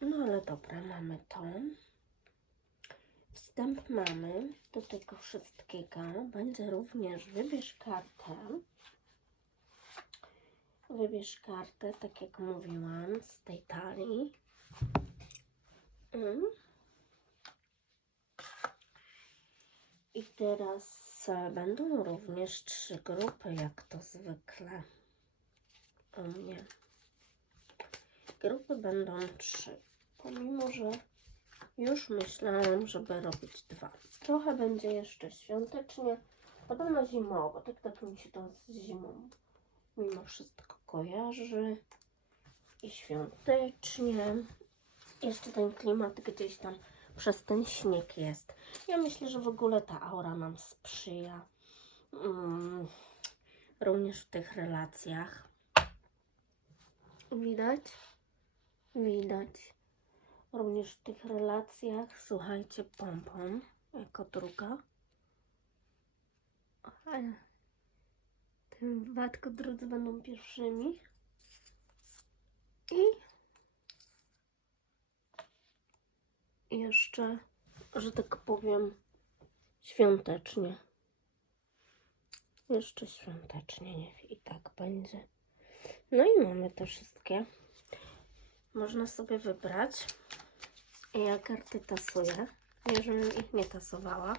No ale dobra, mamy to. Wstęp mamy do tego wszystkiego. Będzie również wybierz kartę. Wybierz kartę, tak jak mówiłam, z tej talii. Mm. I teraz e, będą również trzy grupy, jak to zwykle u mnie. Grupy będą trzy, pomimo że już myślałam, żeby robić dwa. Trochę będzie jeszcze świątecznie, podobno zimowo, tak tak mi się to z zimą mimo wszystko kojarzy. I świątecznie. Jeszcze ten klimat gdzieś tam przez ten śnieg jest. Ja myślę, że w ogóle ta aura nam sprzyja. Mm, również w tych relacjach. Widać? Widać. Również w tych relacjach, słuchajcie, pompon jako druga. Ale tym wypadku drudzy będą pierwszymi. I jeszcze, że tak powiem, świątecznie. Jeszcze świątecznie, niech i tak będzie. No i mamy te wszystkie. Można sobie wybrać. Ja karty tasuję. Ja żebym ich nie tasowała.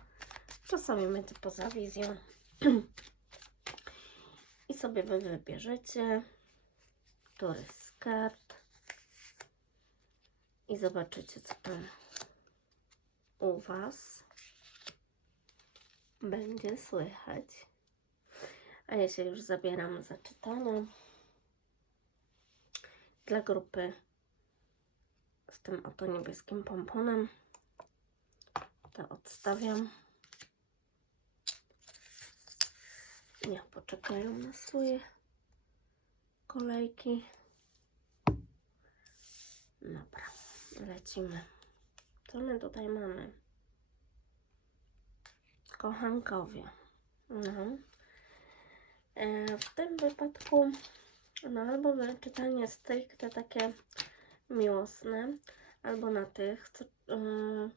Czasami będzie poza wizją. I sobie wy wybierzecie, który z kart. I zobaczycie, co tam u Was będzie słychać. A ja się już zabieram za czytanie. Dla grupy z tym oto niebieskim pomponem. To odstawiam. Niech poczekają na swoje kolejki. Dobra, lecimy. Co my tutaj mamy? Kochankowie. No. E, w tym wypadku no albo czytanie stricte takie miłosne, albo na tych, co yy,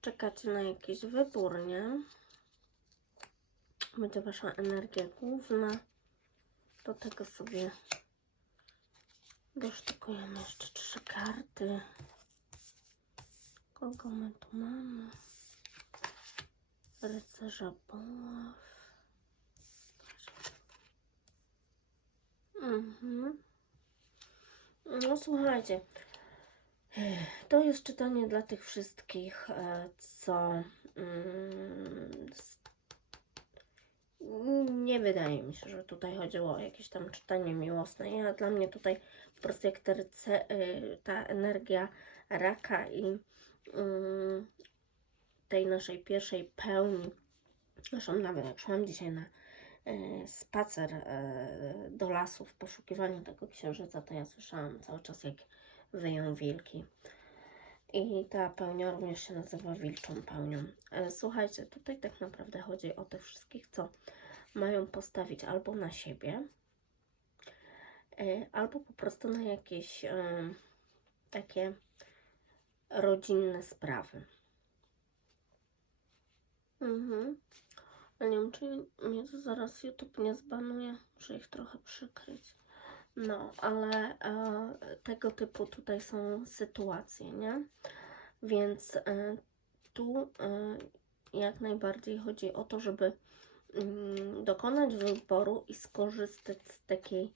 czekacie na jakiś wybór, nie? Będzie Wasza energia główna. Do tego sobie dosztukujemy jeszcze trzy karty. Kogo my tu mamy? Rycerza buław. Mhm. No słuchajcie, to jest czytanie dla tych wszystkich, e, co mm, nie wydaje mi się, że tutaj chodziło o jakieś tam czytanie miłosne. Ja dla mnie tutaj po prostu jak te ryce, y, ta energia raka i mm, tej naszej pierwszej pełni, zresztą nawet jak szłam dzisiaj na spacer e, do lasu w poszukiwaniu tego księżyca, to ja słyszałam cały czas jak wyją wilki. I ta pełnia również się nazywa wilczą pełnią. E, Słuchajcie, tutaj tak naprawdę chodzi o tych wszystkich, co mają postawić albo na siebie, e, albo po prostu na jakieś takie rodzinne sprawy. Mhm. Ja nie wiem, czy mnie to zaraz YouTube nie zbanuje. Muszę ich trochę przykryć. No, ale e, tego typu tutaj są sytuacje, nie? Więc e, tu e, jak najbardziej chodzi o to, żeby mm, dokonać wyboru i skorzystać z takiej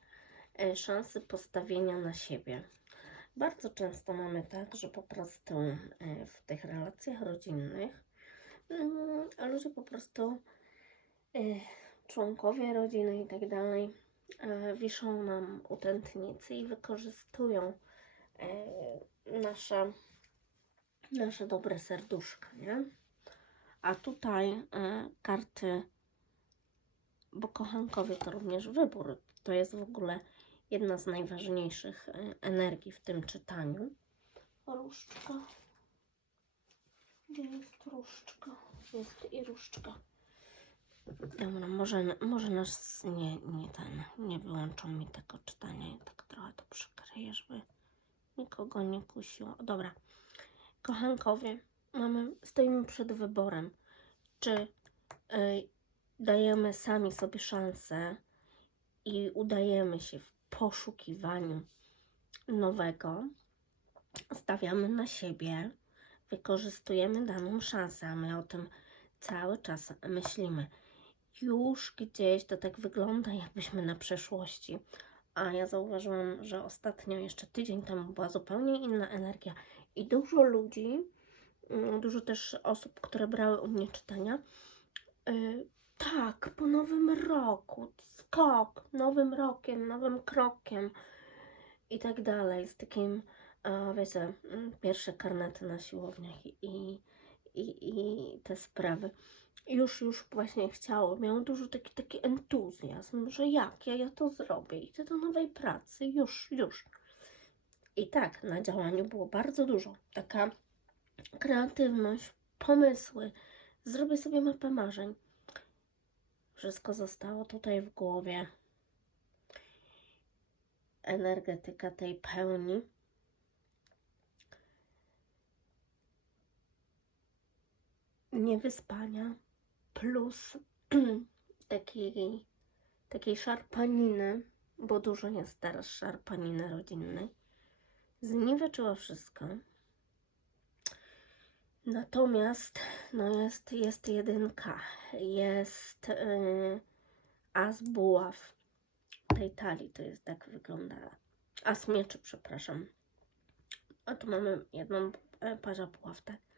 e, szansy postawienia na siebie. Bardzo często mamy tak, że po prostu e, w tych relacjach rodzinnych mm, ludzie po prostu członkowie rodziny i tak dalej e, wiszą nam u tętnicy i wykorzystują e, nasze, nasze dobre serduszka, nie? A tutaj karty, bo kochankowie to również wybór. To jest w ogóle jedna z najważniejszych energii w tym czytaniu. Różdżka. Gdzie jest różdżka? Jest i różdżka. Dobra, może, może nas nie, nie ten, nie wyłączą mi tego czytania i tak trochę to przykryję, żeby nikogo nie kusiło. Dobra. Kochankowie, mamy, stoimy przed wyborem, czy y, dajemy sami sobie szansę i udajemy się w poszukiwaniu nowego, stawiamy na siebie, wykorzystujemy daną szansę, a my o tym cały czas myślimy. Już gdzieś to tak wygląda, jakbyśmy na przeszłości. A ja zauważyłam, że ostatnio, jeszcze tydzień temu, była zupełnie inna energia i dużo ludzi, mm, dużo też osób, które brały u mnie czytania. y, tak, po nowym roku, skok, nowym rokiem, nowym krokiem i tak dalej. Z takim, a, wiecie, mm, pierwsze karnety na siłowniach i, i, i te sprawy. Już, już właśnie chciało, miało dużo taki, taki entuzjazm, że jak, ja, ja to zrobię, idę do nowej pracy, już, już. I tak, na działaniu było bardzo dużo. Taka kreatywność, pomysły. Zrobię sobie mapę marzeń. Wszystko zostało tutaj w głowie. Energetyka tej pełni. Niewyspania plus takiej, takiej szarpaniny, bo dużo jest teraz szarpaniny rodzinnej. Zniweczyła wszystko. Natomiast no jest, jest jedynka, jest yy, as buław tej talii, to jest tak wygląda, as mieczy, przepraszam. A tu mamy jedną e, parę buław, tak.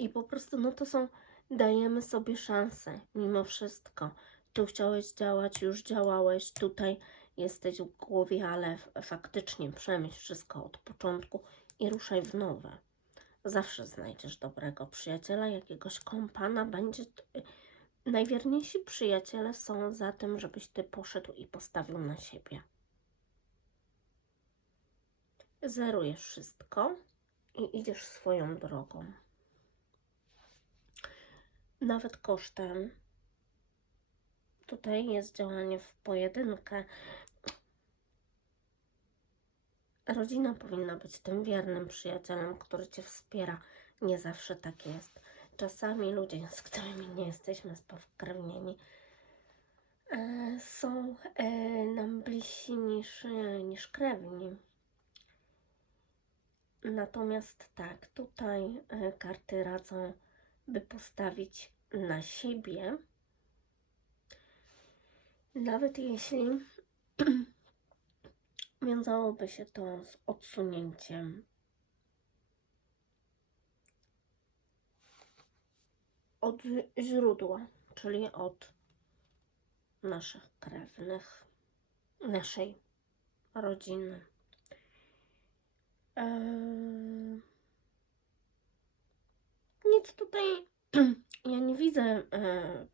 I po prostu, no to są, dajemy sobie szansę, mimo wszystko. Tu chciałeś działać, już działałeś, tutaj jesteś w głowie, ale faktycznie przemyśl wszystko od początku i ruszaj w nowe zawsze znajdziesz dobrego przyjaciela, jakiegoś kompana. Będzie t- najwierniejsi przyjaciele są za tym, żebyś ty poszedł i postawił na siebie. Zerujesz wszystko i idziesz swoją drogą. Nawet kosztem. Tutaj jest działanie w pojedynkę. Rodzina powinna być tym wiernym przyjacielem, który cię wspiera. Nie zawsze tak jest. Czasami ludzie, z którymi nie jesteśmy spokrewnieni, e, są e, nam bliżsi niż, e, niż krewni. Natomiast tak, tutaj karty radzą, by postawić na siebie, nawet jeśli wiązałoby się to z odsunięciem od źródła, czyli od naszych krewnych, naszej rodziny. Eee, Nic tutaj ja nie widzę e,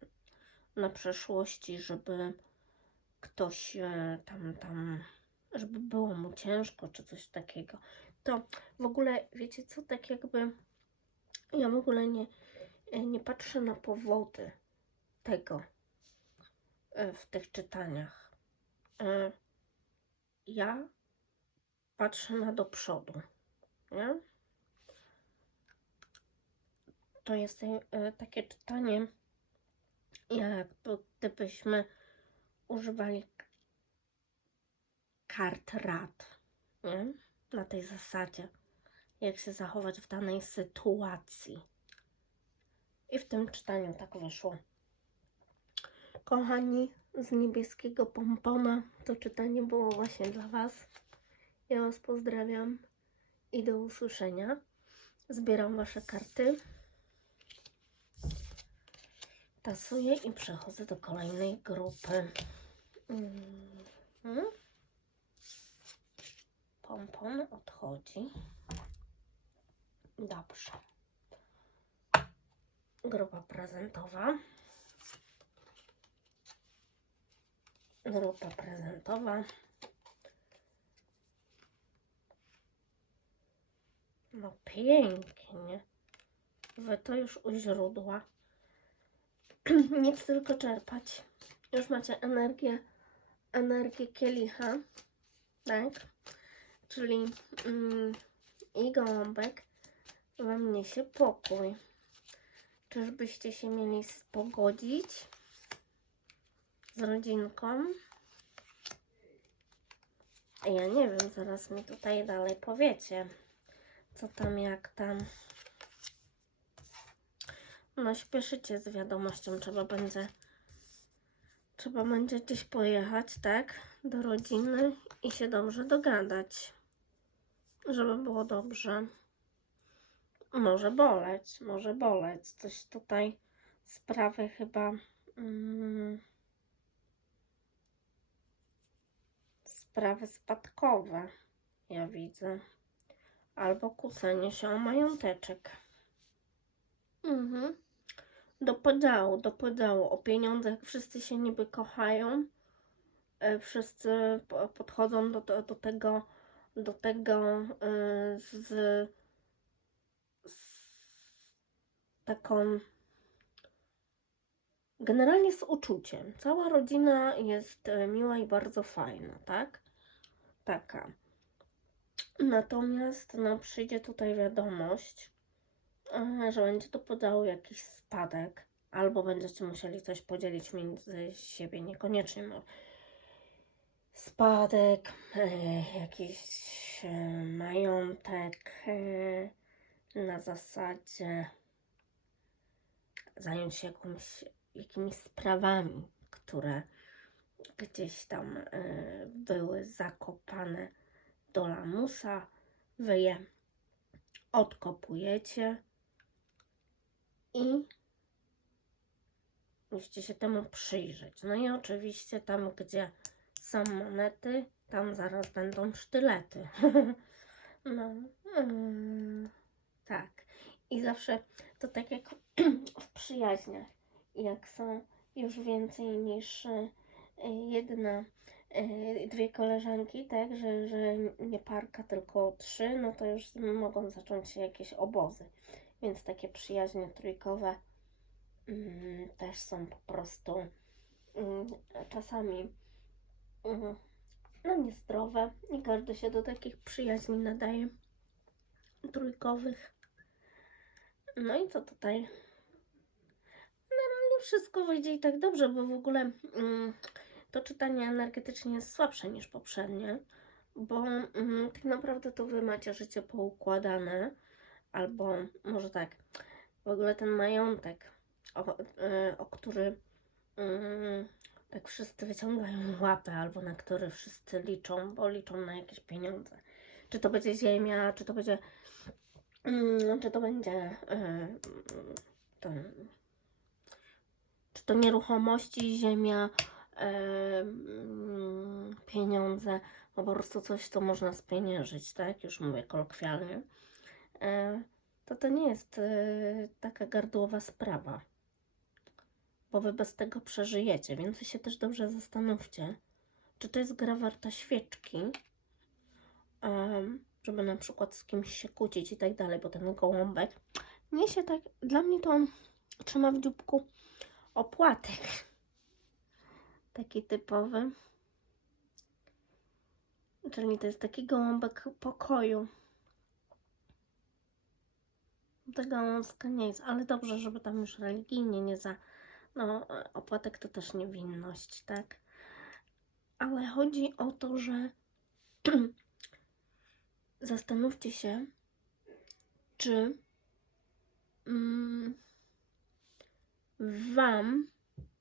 na przeszłości, żeby ktoś e, tam, tam, żeby było mu ciężko czy coś takiego. To w ogóle, wiecie co, tak jakby ja w ogóle nie, e, nie patrzę na powody tego w tych czytaniach. Ja patrzę na do przodu, nie? To jest e, takie czytanie, jakby gdybyśmy używali kart rad, nie? Na tej zasadzie, jak się zachować w danej sytuacji. I w tym czytaniu tak wyszło. Kochani, z niebieskiego pompona to czytanie było właśnie dla Was. Ja Was pozdrawiam i do usłyszenia. Zbieram Wasze karty. Tasuję i przechodzę do kolejnej grupy. Mhm. Pompon odchodzi. Dobrze. Grupa prezentowa. Grupa prezentowa. No pięknie. Wy to już u źródła. Nic tylko czerpać. Już macie energię, energię kielicha. Tak? Czyli mm, i gołąbek wam niesie pokój. Czyżbyście się mieli spogodzić z rodzinką? Ja nie wiem, zaraz mi tutaj dalej powiecie, co tam, jak tam. No, śpieszycie z wiadomością, trzeba będzie, trzeba będzie gdzieś pojechać, tak, do rodziny i się dobrze dogadać, żeby było dobrze. Może boleć, może boleć. Coś tutaj sprawy chyba. Mm, sprawy spadkowe, ja widzę. Albo kłócenie się o mająteczek. Mhm. Do podziału, do podziału. O pieniądzach wszyscy się niby kochają. E, Wszyscy po- podchodzą do, do, do tego, do tego e, z, z taką generalnie z uczuciem. Cała rodzina jest e, miła i bardzo fajna, tak? Taka. Natomiast no, przyjdzie tutaj wiadomość, że będzie do podziału jakiś spadek, albo będziecie musieli coś podzielić między siebie, niekoniecznie no, spadek, e, jakiś e, majątek e, na zasadzie zająć się jakąś, jakimiś sprawami, które gdzieś tam były zakopane do lamusa. Wy je odkopujecie i musicie się temu przyjrzeć. No i oczywiście tam, gdzie są monety, tam zaraz będą sztylety. no, mm, tak. I zawsze to tak jak w przyjaźniach, jak są już więcej niż e, jedna, e, dwie koleżanki, tak, że, że nie parka, tylko trzy, no to już mogą zacząć się jakieś obozy. Więc takie przyjaźnie trójkowe mm, też są po prostu mm, czasami mm, no niezdrowe. Nie każdy się do takich przyjaźni nadaje trójkowych. No i co tutaj? Generalnie wszystko wyjdzie i tak dobrze, bo w ogóle to czytanie energetycznie jest słabsze niż poprzednie, bo tak naprawdę to wy macie życie poukładane, albo może tak, w ogóle ten majątek, o, y, o który mm, tak wszyscy wyciągają łapę, albo na który wszyscy liczą, bo liczą na jakieś pieniądze. Czy to będzie ziemia, czy to będzie Mm, czy to będzie y, to, czy to nieruchomości, ziemia, y, mm, pieniądze, po prostu coś, co można spieniężyć, tak? Już mówię kolokwialnie. Y, to to nie jest y, taka gardłowa sprawa, bo wy bez tego przeżyjecie, więc się też dobrze zastanówcie, czy to jest gra warta świeczki, em, żeby na przykład z kimś się kłócić i tak dalej, bo ten gołąbek niesie tak, dla mnie to on trzyma w dzióbku opłatek. Taki typowy. Czyli to jest taki gołąbek pokoju. Ta gałązka nie jest, ale dobrze, żeby tam już religijnie nie za... No, opłatek to też niewinność, tak? Ale chodzi o to, że zastanówcie się, czy mm, wam,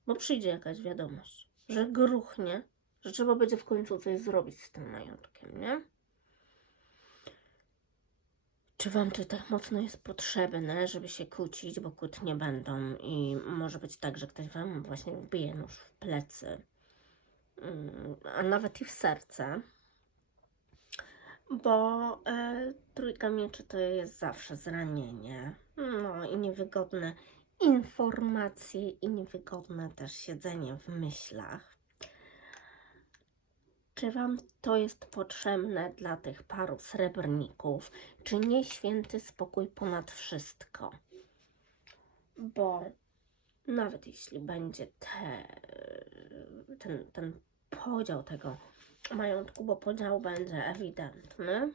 bo przyjdzie jakaś wiadomość, że gruchnie, że trzeba będzie w końcu coś zrobić z tym majątkiem, nie? Czy wam to tak mocno jest potrzebne, żeby się kłócić, bo kłótnie będą i może być tak, że ktoś wam właśnie wbije nóż w plecy, mm, a nawet i w serce bo e, trójka mieczy to jest zawsze zranienie. No i niewygodne informacje i niewygodne też siedzenie w myślach. Czy Wam to jest potrzebne dla tych paru srebrników? Czy nie święty spokój ponad wszystko? Bo nawet jeśli będzie te, ten, ten podział tego majątku, bo podział będzie ewidentny,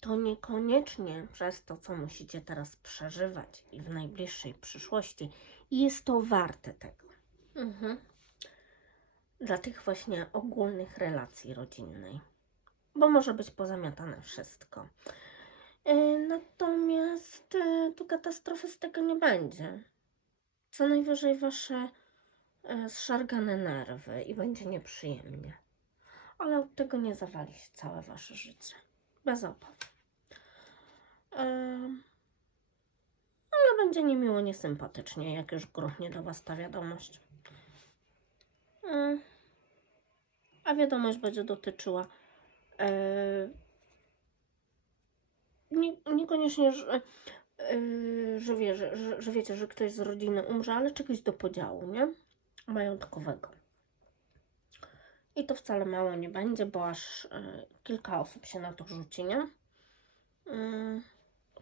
to niekoniecznie przez to, co musicie teraz przeżywać i w najbliższej przyszłości, jest to warte tego. Mhm. Dla tych właśnie ogólnych relacji rodzinnej, bo może być pozamiatane wszystko. E, Natomiast e, tu katastrofy z tego nie będzie. Co najwyżej wasze e, zszargane nerwy i będzie nieprzyjemnie. Ale od tego nie zawali się całe wasze życie. Bez obaw. Ale będzie niemiło, niesympatycznie, jak już gruchnie do was ta wiadomość. Mm. A wiadomość będzie dotyczyła e, nie, niekoniecznie, że, yy, że, wie, że, że, że wiecie, że ktoś z rodziny umrze, ale czegoś do podziału, nie? Majątkowego. I to wcale mało nie będzie, bo aż yy, kilka osób się na to rzuci, nie? Yy,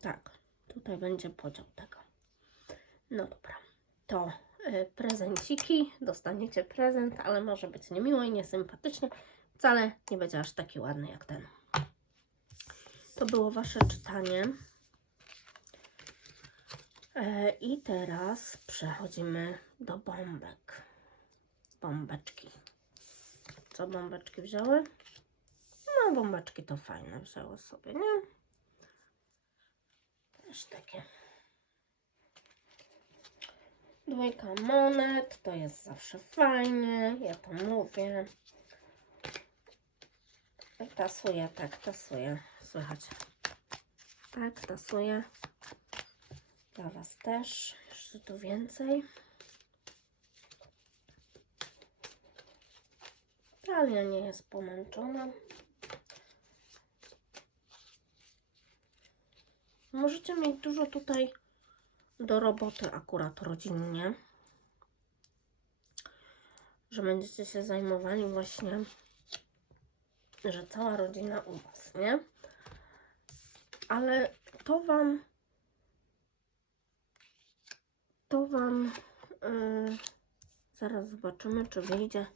tak, tutaj będzie podział tego. No dobra, to prezenciki, dostaniecie prezent, ale może być niemiło i niesympatycznie. Wcale nie będzie aż taki ładny jak ten. To było Wasze czytanie. E, I teraz przechodzimy do bombek. Bombeczki. Co bombeczki wzięły? No, bombeczki to fajne wzięły sobie, nie? Też takie. Dwójka monet, to jest zawsze fajnie, ja to mówię. Tasuję, tak, tasuję. Słychać. Tak, tasuję. Dla Was też. Jeszcze tu więcej. Talia nie jest pomęczona. Możecie mieć dużo tutaj do roboty akurat rodzinnie. Że będziecie się zajmowali właśnie że cała rodzina u Was, nie? Ale to Wam, to Wam, yy, zaraz zobaczymy, czy wyjdzie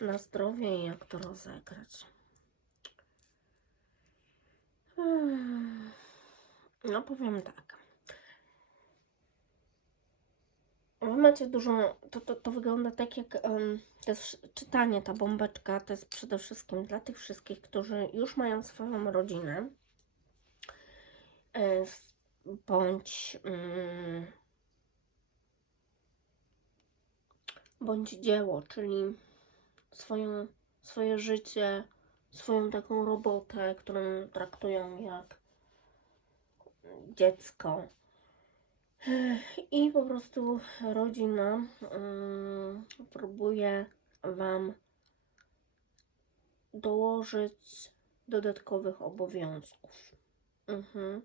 na zdrowie i jak to rozegrać. Hmm. No powiem tak. Wy macie dużo, to, to, to wygląda tak jak um, czytanie, ta bombeczka, to jest przede wszystkim dla tych wszystkich, którzy już mają swoją rodzinę, e, bądź mm, bądź dzieło, czyli swoją, swoje życie, swoją taką robotę, którą traktują jak dziecko. I po prostu rodzina mm, próbuje Wam dołożyć dodatkowych obowiązków. Mhm.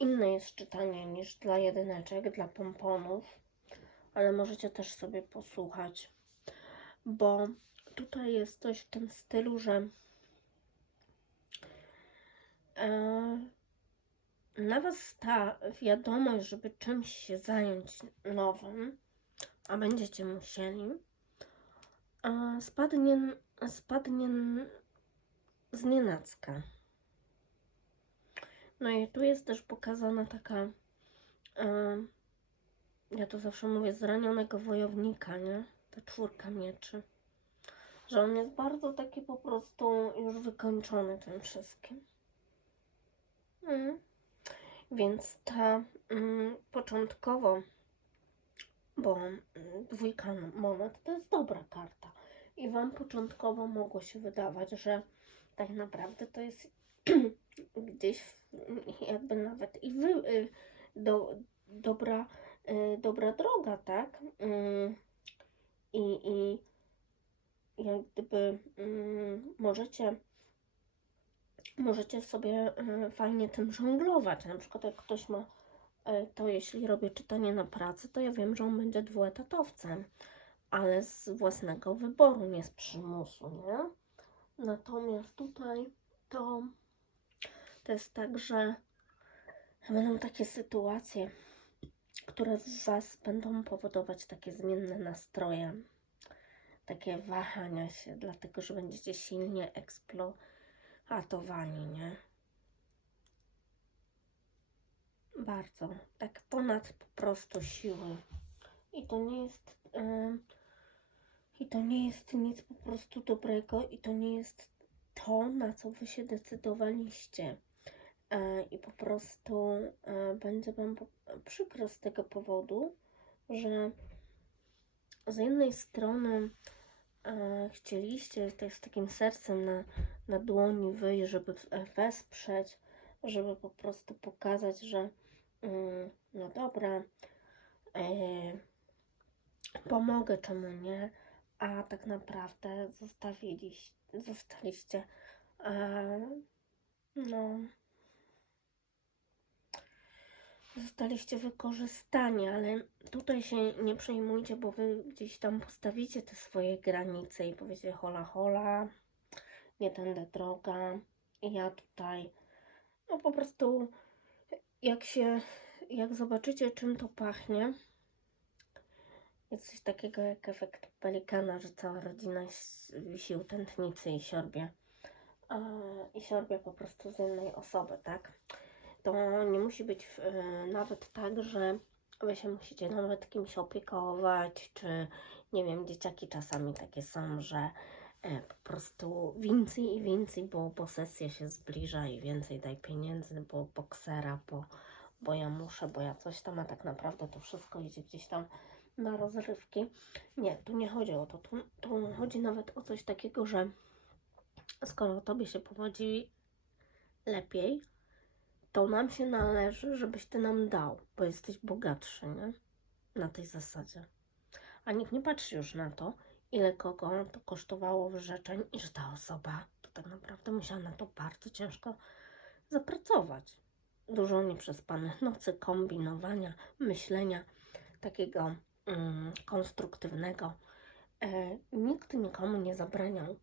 Inne jest czytanie niż dla jedyneczek, dla pomponów, ale możecie też sobie posłuchać, bo tutaj jest coś w tym stylu, że e, na Was ta wiadomość, żeby czymś się zająć nowym, a będziecie musieli, spadnie, spadnie z nienacka. No i tu jest też pokazana taka, ja to zawsze mówię, zranionego wojownika, nie? Ta czwórka mieczy. Że on jest bardzo taki po prostu już wykończony tym wszystkim. Mm. Więc ta mm, początkowo, bo mm, dwójka monet to jest dobra karta. I Wam początkowo mogło się wydawać, że tak naprawdę to jest gdzieś w- jakby nawet i wy, y, do, dobra, y, dobra droga, tak? Mm, I, I jak gdyby mm, możecie możecie sobie y, fajnie tym żonglować. Na przykład jak ktoś ma y, to jeśli robię czytanie na pracy, to ja wiem, że on będzie dwuetatowcem, ale z własnego wyboru, nie z przymusu, nie? Natomiast tutaj to, to jest tak, że będą takie sytuacje, które w Was będą powodować takie zmienne nastroje, takie wahania się, dlatego że będziecie silnie eksploatowani, nie? Bardzo, tak ponad po prostu siły. I to nie jest. em, I to nie jest nic po prostu dobrego, i to nie jest to, na co wy się decydowaliście. E, I po prostu e, będzie wam przykro z tego powodu, że z jednej strony e, chcieliście tak z takim sercem na, na dłoni wyjść, żeby wesprzeć, żeby po prostu pokazać, że mm, no dobra, e, pomogę, czemu nie, a tak naprawdę zostawiliście, zostaliście e, no zostaliście wykorzystani, ale tutaj się nie przejmujcie, bo wy gdzieś tam postawicie te swoje granice i powiecie hola hola, nie tędy droga. I ja tutaj, no po prostu jak się, jak zobaczycie czym to pachnie, jest coś takiego jak efekt pelikana, że cała rodzina wisi u tętnicy i siorbie. I siorbie po prostu z innej osoby, tak? to nie musi być e, nawet tak, że wy się musicie nawet kimś opiekować, czy nie wiem, dzieciaki czasami takie są, że po prostu więcej i więcej, bo, bo sesja się zbliża i więcej daj pieniędzy, bo boksera, bo, bo ja muszę, bo ja coś tam, a tak naprawdę to wszystko idzie gdzieś tam na rozrywki. Nie, tu nie chodzi o to, tu, tu chodzi nawet o coś takiego, że skoro tobie się powodzi lepiej, to nam się należy, żebyś ty nam dał, bo jesteś bogatszy, nie? Na tej zasadzie. A nikt nie patrzy już na to, ile kogo to kosztowało wyrzeczeń i że ta osoba to tak naprawdę musiała na to bardzo ciężko zapracować. Dużo nieprzespanych nocy, kombinowania, myślenia takiego mm, konstruktywnego. E, nikt nikomu nie zabraniał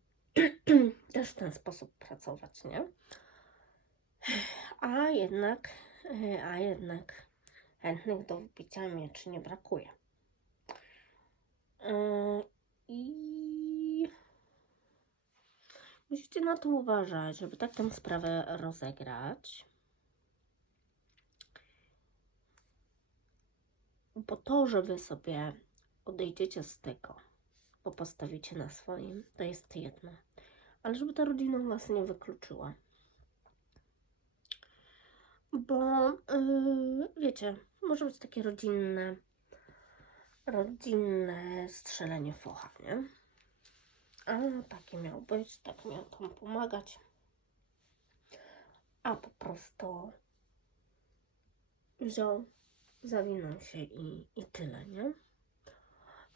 też w ten sposób pracować, nie? A jednak, e, a jednak chętnych do wbicia mieczy nie brakuje. E, I musicie na to uważać, żeby tak tę sprawę rozegrać. Bo to, że wy sobie odejdziecie z tego, bo postawicie na swoim, to jest jedno. Ale żeby ta rodzina was nie wykluczyła. Bo yy, wiecie, może być takie rodzinne, rodzinne strzelenie focha, nie? A takie miał być, tak miał tam pomagać. A po prostu wziął, zawinął się i, i tyle, nie?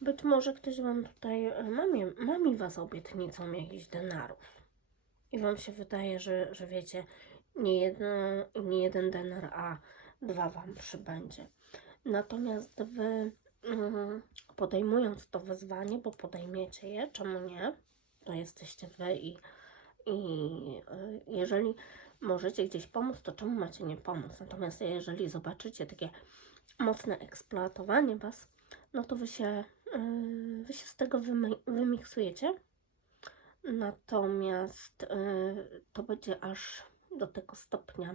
Być może ktoś wam tutaj e, mamie, mami was obietnicą jakichś denarów. I wam się wydaje, że, że wiecie, nie, jedno, nie jeden denar, a dwa wam przybędzie. Natomiast wy podejmując to wyzwanie, bo podejmiecie je, czemu nie? To jesteście wy i, i y, jeżeli możecie gdzieś pomóc, to czemu macie nie pomóc? Natomiast jeżeli zobaczycie takie mocne eksploatowanie was, no to wy się, y, wy się z tego wymi- wymiksujecie. Natomiast y, to będzie aż do tego stopnia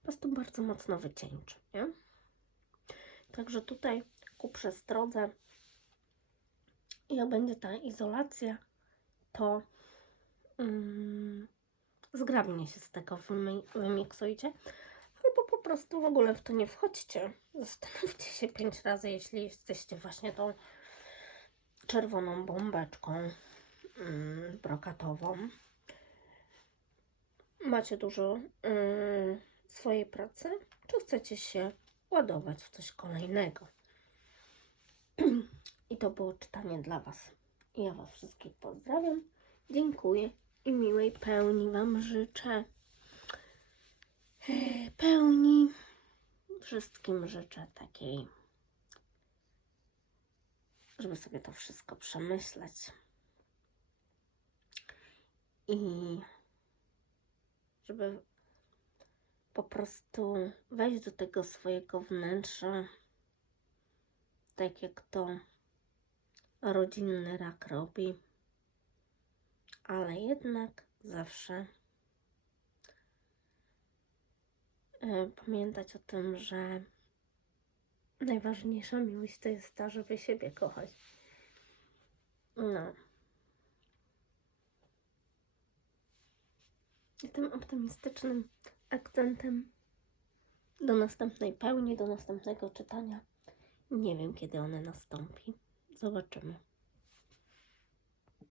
po prostu bardzo mocno wycieńczy, nie? Także tutaj ku przestrodze, jak będzie ta izolacja, to mm, zgrabnie się z tego wymi- wymiksujcie, albo po prostu w ogóle w to nie wchodźcie. Zastanówcie się pięć razy, jeśli jesteście właśnie tą czerwoną bombeczką mm, brokatową. Macie dużo mm, swojej pracy, czy chcecie się ładować w coś kolejnego? I to było czytanie dla Was. Ja Was wszystkich pozdrawiam, dziękuję i miłej pełni Wam życzę. Pełni wszystkim życzę takiej, żeby sobie to wszystko przemyśleć. I żeby po prostu wejść do tego swojego wnętrza, tak jak to rodzinny rak robi, ale jednak zawsze e, pamiętać o tym, że najważniejsza miłość to jest ta, żeby siebie kochać. No. I tym optymistycznym akcentem do następnej pełni, do następnego czytania. Nie wiem, kiedy one nastąpi. Zobaczymy.